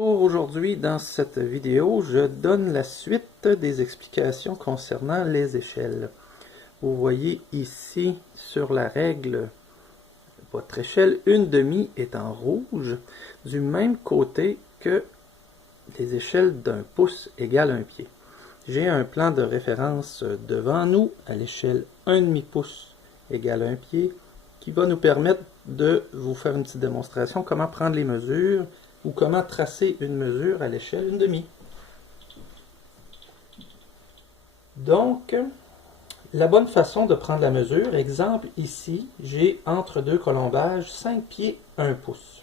Aujourd'hui, dans cette vidéo, je donne la suite des explications concernant les échelles. Vous voyez ici sur la règle, votre échelle 1/2 est en rouge, du même côté que les échelles d'1 pouce égale 1 pied. J'ai un plan de référence devant nous à l'échelle 1/2 pouce égale 1 pied qui va nous permettre de vous faire une petite démonstration comment prendre les mesures ou comment tracer une mesure à l'échelle 1/2. Donc, la bonne façon de prendre la mesure, exemple ici, j'ai entre deux colombages 5 pieds 1 pouce.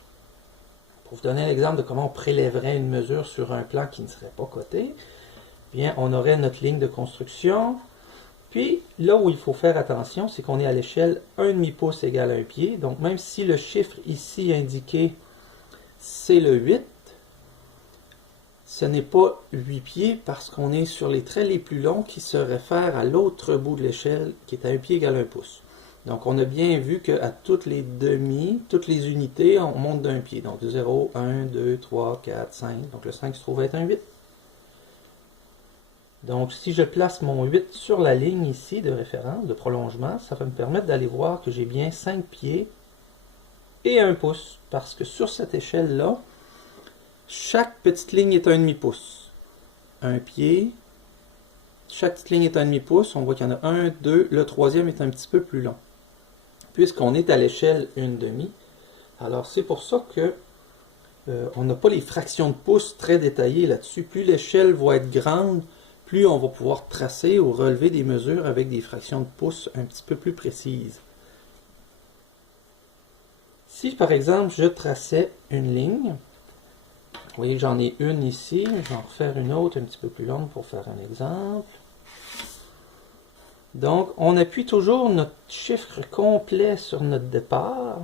Pour vous donner l'exemple de comment on prélèverait une mesure sur un plan qui ne serait pas coté, bien, on aurait notre ligne de construction. Puis, là où il faut faire attention, c'est qu'on est à l'échelle 1/2 pouce égale 1 pied. Donc, même si le chiffre ici indiqué, c'est le 8, ce n'est pas 8 pieds parce qu'on est sur les traits les plus longs qui se réfèrent à l'autre bout de l'échelle qui est à 1 pied égale 1 pouce. Donc, on a bien vu qu'à toutes les demi, toutes les unités, on monte d'un pied. Donc, 0, 1, 2, 3, 4, 5. Donc, le 5 se trouve être un 8. Donc, si je place mon 8 sur la ligne ici de référence, de prolongement, ça va me permettre d'aller voir que j'ai bien 5 pieds et 1 pouce. Parce que sur cette échelle-là, chaque petite ligne est 1/2 pouce. Un pied, chaque petite ligne est 1/2 pouce. On voit qu'il y en a 1, 2, le troisième est un petit peu plus long. Puisqu'on est à l'échelle 1/2, alors c'est pour ça que on n'a pas les fractions de pouces très détaillées là-dessus. Plus l'échelle va être grande, plus on va pouvoir tracer ou relever des mesures avec des fractions de pouces un petit peu plus précises. Si par exemple je traçais une ligne, vous voyez j'en ai une ici, je vais en refaire une autre un petit peu plus longue pour faire un exemple. Donc on appuie toujours notre chiffre complet sur notre départ,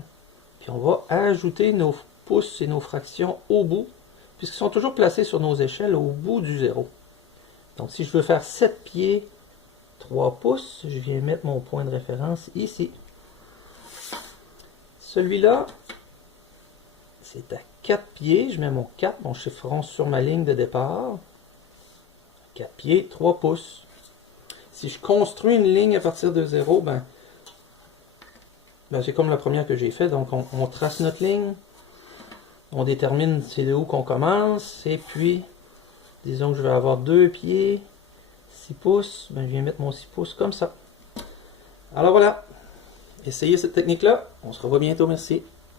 puis on va ajouter nos pouces et nos fractions au bout, puisqu'ils sont toujours placés sur nos échelles au bout du 0. Donc si je veux faire 7 pieds, 3 pouces, je viens mettre mon point de référence ici. Celui-là, c'est à 4 pieds, je mets mon 4, mon chiffre rond sur ma ligne de départ. 4 pieds, 3 pouces. Si je construis une ligne à partir de 0, ben c'est comme la première que j'ai fait. Donc on trace notre ligne, on détermine c'est de où qu'on commence, et puis disons que je vais avoir 2 pieds, 6 pouces, ben, je viens mettre mon 6 pouces comme ça. Alors voilà, essayez cette technique-là, on se revoit bientôt, merci.